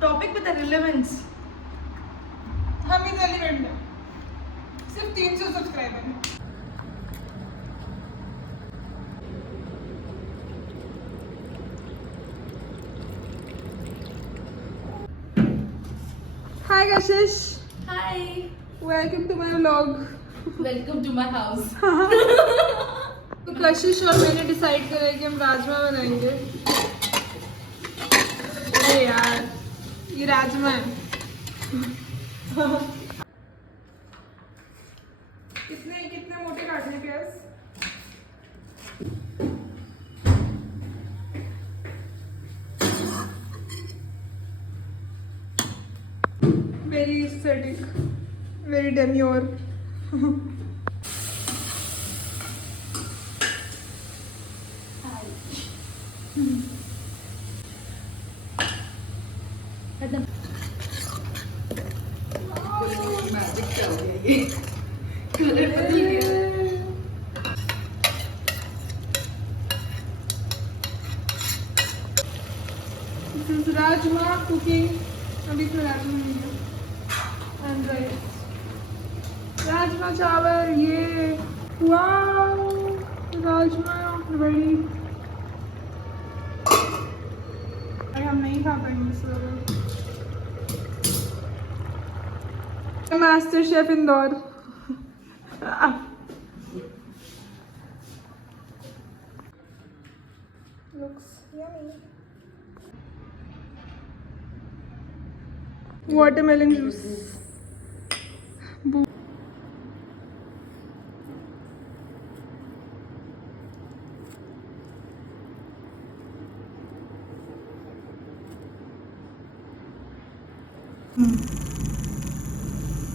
Topic पता relevance हम ही relevant है, सिर्फ 300 सब्सक्राइबर है। Hi Kashish, hi welcome to my vlog. Welcome to my house. तो कशिश और मैंने डिसाइड करा है कि हम राजमा बनाएंगे। अरे यार ये राजमा है। कितने कितने मोटे काटने प्याज? Very aesthetic, very demure. Magic क्या हो गया ये? कलर बदल गया। राजमा कुकिंग अभी तो राजमा नहीं है, एंड राइस, राजमा चावल, ये वाओ राजमा रेडी। अरे हम नहीं खा पाएंगे sir. Master chef Indore. Looks yummy. Watermelon juice.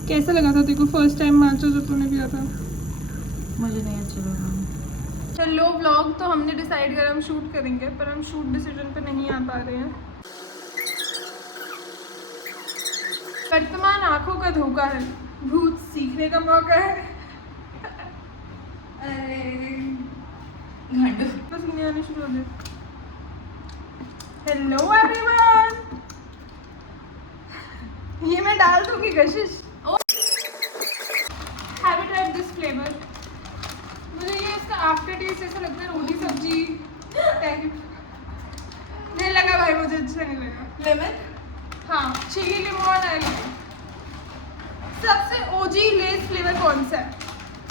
कैसा लगा था तेरे को फर्स्ट टाइम मैच जो तूने किया था? मुझे नहीं अच्छा लगा। हेलो व्लॉग, तो हमने डिसाइड करा हम शूट करेंगे, पर हम शूट डिसीजन पे नहीं आ पा रहे हैं। वर्तमान आंखों का धोखा है, भूत सीखने का मौका है। अरे घंटू बस नहीं आने शुरू हो गए। हेलो एवरीवन, ये मैं डाल दूंगी कशिश। Have you tried this flavour? मुझे ये इसका आफ्टर टेस्ट ऐसा लगता है रोटी सब्जी टाइप। नहीं लगा भाई, मुझे अच्छा नहीं लगा। लेमन। हाँ, चिली लेमन है। सबसे ओजी लेस फ्लेवर कौन सा है?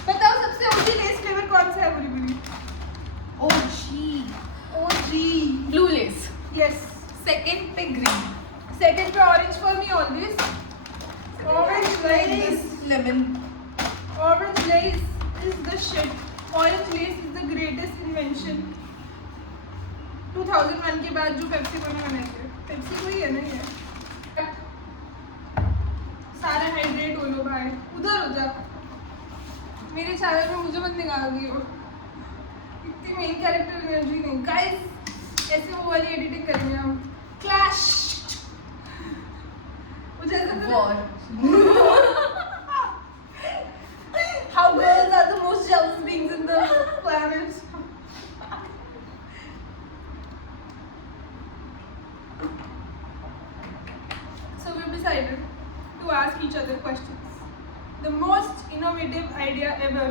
बताओ सबसे ओजी लेस फ्लेवर कौन सा है? बुरी बुरी ओजी ओजी ब्लू लेस। यस। सेकंड पे ग्रीन। सेकंड पे orange for me always. Orange less, lemon. Orange less is the shit. Orange less is the greatest invention 2001 के बाद जो पेप्सिको ने बनाई है। पेप्सिको ही है ना ये? सारे हाइड्रेट हो लो भाई, उधर हो जा। मेरे चैनल में मुझे मत निकाल दियो, इतनी मेन कैरेक्टर एनर्जी नहीं। गाइस ऐसे वो वाली एडिटिंग करेंगे हम। क्लैश मुझे ऐसा War. How girls are the most jealous beings in the planet. So we've decided to ask each other questions. The most innovative idea ever.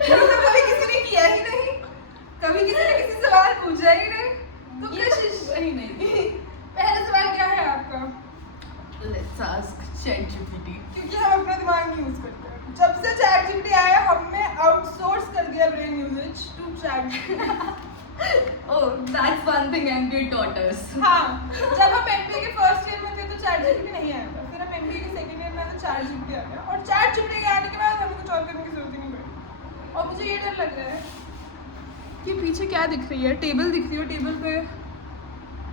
कभी किसी ने किया ही नहीं, कभी किसी ने किसी सवाल पूछा ही नहीं। तो कशिश वही नहीं। पहला सवाल क्या है आपका? Let's ask ChatGPT. क्योंकि हम अपना दिमाग नहीं यूज करते। जब से ChatGPT आया हमने आउटसोर्स कर दिया brain usage to ChatGPT। Oh, that's one thing MBA taught us. हाँ, जब हम MBA के फर्स्ट ईयर में थे तो ChatGPT नहीं आया था। फिर हम MBA के सेकंड ईयर में तो ChatGPT आ गया, और ChatGPT के आने के बाद हमें कुछ और करने की जरूरत ही नहीं पड़ी। और मुझे ये डर लग रहा है कि पीछे क्या दिख रही है? टेबल दिख रही है, टेबल पे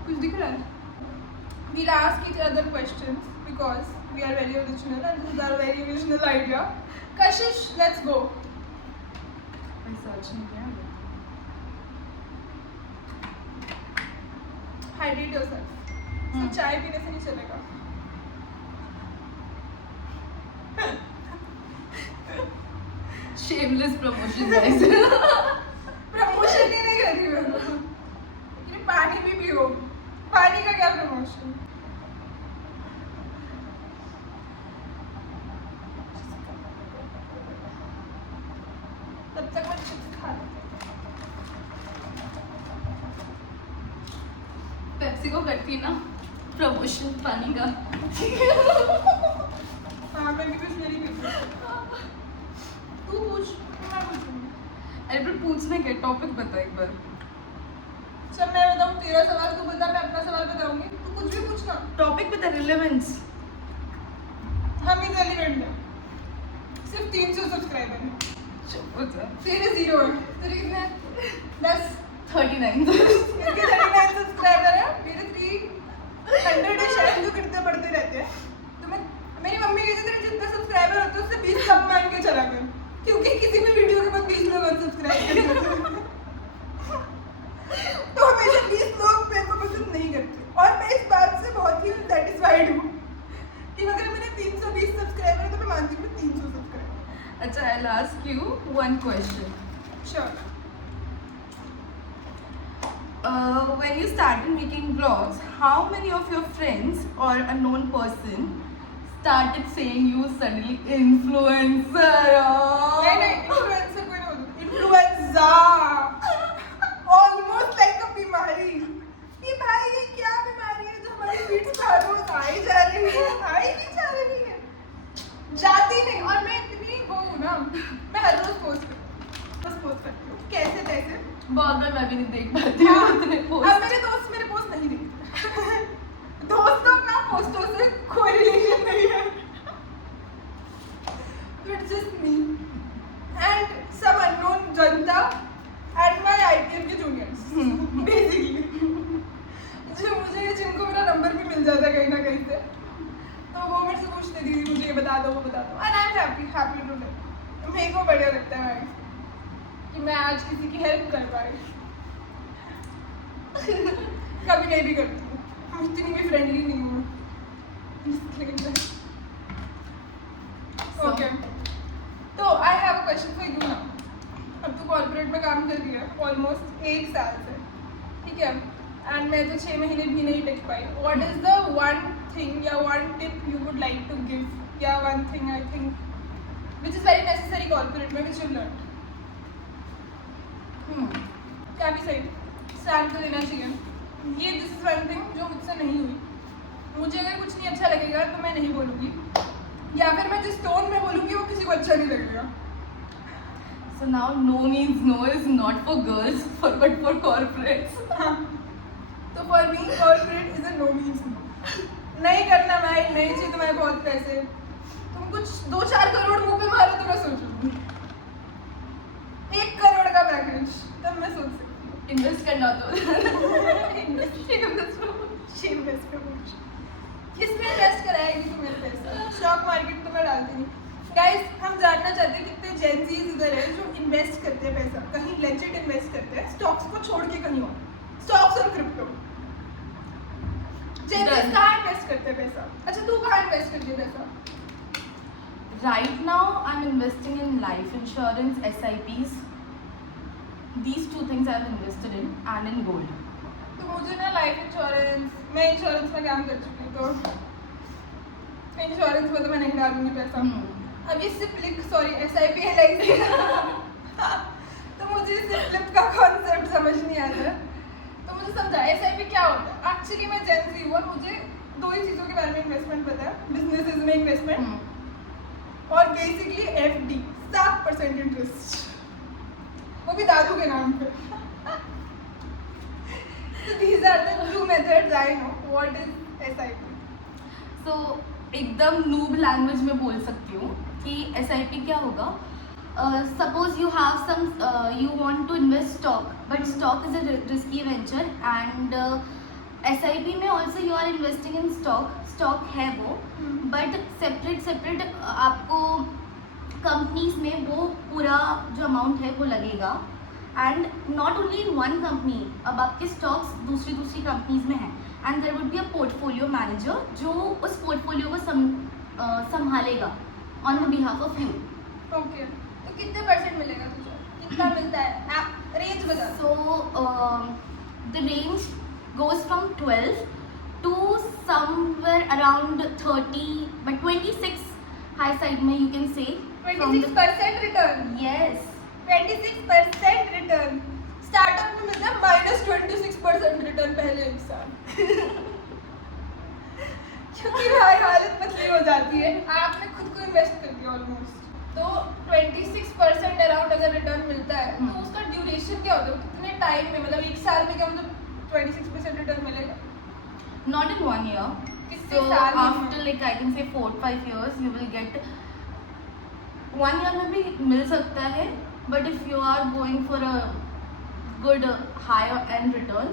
कुछ दिख रहा है? We'll ask each other questions because we are very original and this is our very original idea. Kashish, let's go. मैं सर्च नहीं किया। Hydrate yourself. So चाय पीने से नहीं चलेगा। Shameless promotion guys. प्रमोशन ही नहीं कर रही मैं। लेकिन पानी भी पियो। पानी का क्या प्रमोशन? को करती ना प्रमोशन पानी का। हाँ मैं भी कुछ मेरी पीती। तू पूछ, मैं पूछूंगी। अरे पर पूछने के टॉपिक बता एक बार। सब मैं बताऊँ तेरा सवाल, तू बता, मैं अपना सवाल बताऊंगी। तू कुछ भी पूछना। टॉपिक बता, रिलेवेंस। हम ही रेलिवेंट हैं। सिर्फ 300 सब्सक्राइबर हैं। तेरे 0 है। तेरे कितने हैं? 10 39। इसके 39 सब्सक्राइबर है, मेरे 300 है शायद, जो गिरते पड़ते रहते हैं। तो मैं, मेरी मम्मी कहती थी जितने सब्सक्राइबर होते हैं उससे 20 कम मान के चला कर, क्योंकि किसी भी वीडियो के बाद 20 लोग अनसब्सक्राइब करते हैं। तो हमेशा 20 लोग मेरे को पसंद नहीं करते, और मैं इस बात से बहुत ही सेटिस्फाइड हूँ कि अगर मेरे 320 सब्सक्राइबर है तो मैं मानती हूँ 300 सब्सक्राइबर। अच्छा, I'll ask you one question. Sure. When you started making vlogs, how many of your friends or a known person started saying you suddenly influencer? नहीं, इन्फ्लुएंसर कोई नहीं होता, इन्फ्लुएंजा। ऑलमोस्ट लाइक अ बीमारी। ये भाई ये क्या बीमारी है जो हमारी फीड पे हर रोज आई जा रही है, आई नहीं जा रही है, जाती नहीं। और मैं इतनी वो हूँ ना, मैं हर रोज पोस्ट करती हूँ कैसे तैसे। बहुत बार मैं भी नहीं देख पाती हूँ उतने अब post. मेरे दोस्त मेरे पोस्ट नहीं देखते। दोस्तों का पोस्टों से कोई रिलेशन नहीं है। It's just me and some unknown Janata and my ITM के juniors basically, जो मुझे, जिनको मेरा नंबर भी मिल जाता है कहीं ना कहीं से, तो वो मेरे से पूछते दीदी मुझे ये बता दो वो बता दो, and I'm happy to do। मेरे को बढ़िया लगता है भाई कि मैं आज किसी की हेल्प कर पाई। कभी नहीं भी करती हूँ, मैं इतनी भी फ्रेंडली नहीं हूँ। ओके, तो I have a question for you now. अब तू कॉर्पोरेट में काम कर रही है ऑलमोस्ट 1 साल से, ठीक है, एंड मैं तो 6 महीने भी नहीं टिक पाई। What is the one thing या one tip you would like to give, या one thing I think which is very necessary corporate में विच यू लर्न? क्या भी सही स्टैंड तो देना चाहिए। ये दिस इज वन थिंग जो मुझसे नहीं हुई। मुझे अगर कुछ नहीं अच्छा लगेगा तो मैं नहीं बोलूँगी, या फिर मैं जिस टोन में बोलूँगी वो किसी को अच्छा नहीं लगेगा। So now no means no is not for girls, but for corporates. हाँ, तो for me corporate is a no means no. नहीं करना भाई, नहीं चाहिए तुम्हारे बहुत पैसे, तुम कुछ 2-4 करोड़ मुँह पे मारो तो मैं सोचूंगी। 1 करोड़ का पैकेज तब मैं सोच सकती हूँ। इन्वेस्ट करना तो किसने इन्वेस्ट कराएगी तू मेरे पैसा? स्टॉक मार्केट तो मैं डालती नहीं। गाइस, हम जानना चाहते हैं कितने जेनजीज इधर है जो इन्वेस्ट करते हैं पैसा, कहीं लेजिट इन्वेस्ट करते हैं, स्टॉक्स को छोड़ के कहीं और, स्टॉक्स और क्रिप्टो। जेनजीज कहाँ इन्वेस्ट करते हैं पैसा? अच्छा, तू कहाँ इन्वेस्ट करती है पैसा? Right now, I'm investing in life insurance, SIPs. These 2 things I've invested in, and in gold. तो मुझे ना लाइफ इंश्योरेंस, मैं इंश्योरेंस में काम कर चुकी हूँ, तो इंश्योरेंस में तो मैं नहीं डालूंगी पैसा। अब ये सिप्लिक, सॉरी SIP LIC, तो मुझे सिप्लिक का कॉन्सेप्ट समझ नहीं आता, तो मुझे समझा SIP क्या होता है। एक्चुअली मैं जेन ज़ी हूँ और मुझे 2 ही चीज़ों के बारे में इन्वेस्टमेंट पता है, बिजनेसेस में इन्वेस्टमेंट और बेसिकली FD 7% इंटरेस्ट, वो भी दादू के नाम पे। So these are the 2 methods I know. What is SIP? So एकदम नूब लैंग्वेज में बोल सकती हूँ कि SIP क्या होगा. Suppose you have some, you want to invest stock, but stock is a risky venture, and SIP में also you are investing in stock है वो, but separate आपको कंपनीज में वो पूरा जो अमाउंट है वो लगेगा, and not only in one company, अब आपके स्टॉक्स दूसरी कंपनीज में हैं, and there would be a portfolio manager जो उस पोर्टफोलियो को संभालेगा on the behalf of you. Okay, तो कितने परसेंट मिलेगा तुझे, कितना मिलता है, आप रेंज बता. So the range goes from 12 to somewhere around 30, but 26 high side में you can say 26% return. yes 26% return. Startup में मिलता है -26% रिटर्न पहले एक साल क्योंकि भाई हालत पतली हो जाती है, आपने खुद को इन्वेस्ट कर दिया ऑलमोस्ट। तो 26% अराउंड अगर रिटर्न मिलता है तो उसका ड्यूरेशन क्या होता है, कितने टाइम में, मतलब एक साल में क्या मतलब 26% रिटर्न मिलेगा? Not in 1 year. कितने So साल में? after like I can say 4-5 years, you will get 1 year में भी मिल सकता है, but if you are going for a good higher end return,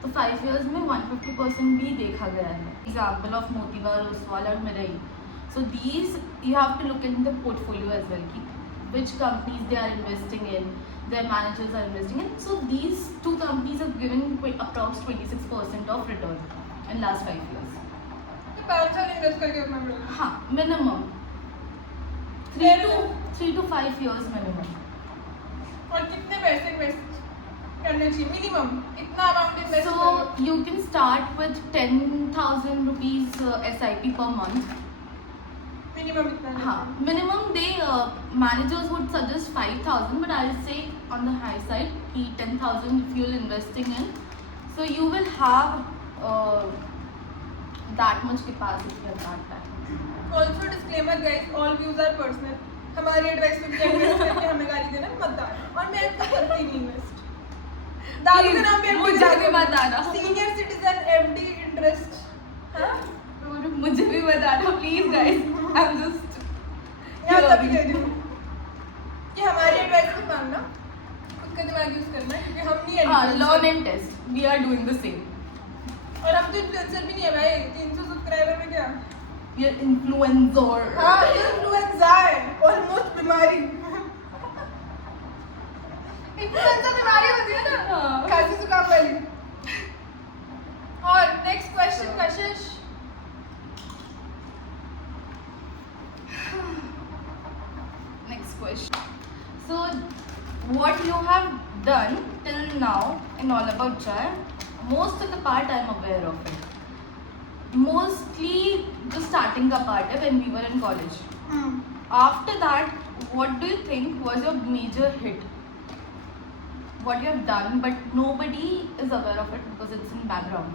तो 5 years में 150% भी देखा गया है. Example of Motilal Oswal और Mirai. So these you have to look in the portfolio as well, कि which companies they are investing in, their managers are investing in. So these two companies have given approx 26% of return in last 5 years. तो 5 साल invest करके अपना मिलेगा। हाँ, minimum 3 to 5 years minimum. और कितने पैसे इन्वेस्ट करने चाहिए मिनिमम, इतना amount invest So you can start with 10,000 rupees SIP per month. Minimum इतना हाँ, minimum they managers would suggest 5,000, but I'll say on the high side कि 10,000 if you're investing in, so you will have that much capacity at that time. Also disclaimer guys, all views are personal. हमारी advice पे invest करके हमें गाली देना मत डालो, और मैं इतना करती नहीं इन्वेस्ट। दारू के नाम पे मुझे भी बताना। सीनियर सिटीजन FD इंटरेस्ट, हाँ मुझे भी बताना please guys, I am just यहाँ तभी कह रही हूँ कि हमारी एडवाइस मत मानना, खुद का दिमाग यूज करना है, क्योंकि हम नहीं learn and test, we are doing the same. और हम तो इन्फ्लुएंसर भी नहीं है भाई, 300 सब्सक्राइबर में क्या, We are influencer. हाँ इन्फ्लुएंजा है, ऑलमोस्ट बीमारी। इन्फ्लुएंजा बीमारी होती है ना, हाँ। खांसी जुकाम वाली। और next question Kashish, Next question. So, what you have done till now in All About Chai, most of the part I am aware of it. Mostly the starting का part है when we were in college. After that, what do you think was your major hit? What you have done, but nobody is aware of it because it's in background.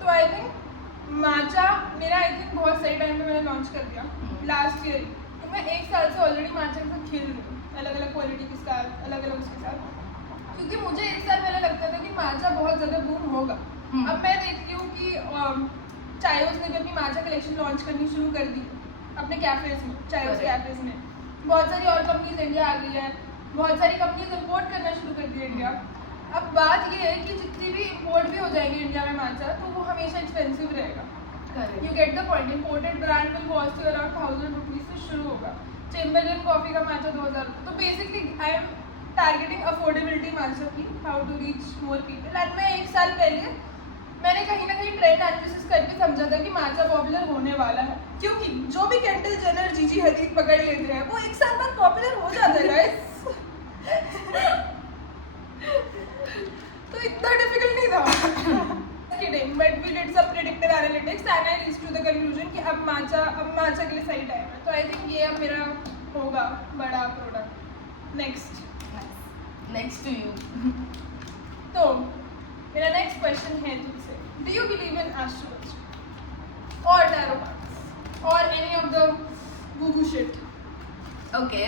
तो I think माचा मेरा I think बहुत सही time पे मैंने launch कर दिया last year. तो मैं एक साल से ऑलरेडी माचा के साथ खेल रही हूँ, अलग अलग क्वालिटी के साथ, अलग अलग उसके साथ, क्योंकि मुझे एक साल पहले लगता था कि माचा बहुत ज़्यादा बूम होगा। अब मैं देखती हूँ कि चायोस ने भी अपनी माचा कलेक्शन लॉन्च करनी शुरू कर दी अपने कैफेज में, चायोस कैफेज में। बहुत सारी और कंपनीज इंडिया आ गई है, बहुत सारी कंपनीज इंपोर्ट करना शुरू कर दी इंडिया। अब बात ये है कि जितनी भी इंपोर्ट भी हो जाएंगे इंडिया में माचा, तो वो हमेशा एक्सपेंसिव रहेगा। You get the point, imported brand will cost you around 1000 rupees से शुरू होगा। चेम्बरलेन कॉफी का माचा 2000। तो basically I am targeting affordability matcha की, how to reach more people. And मैं एक साल पहले मैंने कहीं ना कहीं ट्रेंड एनालिसिस करके समझा था कि माचा पॉपुलर होने वाला है, क्योंकि जो भी केंडल जेनर, जीजी हदीद पकड़ लेते हैं वो एक साल बाद पॉपुलर हो जाता है गाइस। तो इतना डिफिकल्ट नहीं था। Kidding, but we did some predictive analytics and I reached to the conclusion कि अब माचा के लिए सही टाइम है। तो आई थिंक ये अब मेरा होगा बड़ा प्रोडक्ट। Next to you. तो मेरा नेक्स्ट क्वेश्चन है तुमसे, do you believe in astrology और टैरो कार्ड्स और any of the woo woo shit? Okay.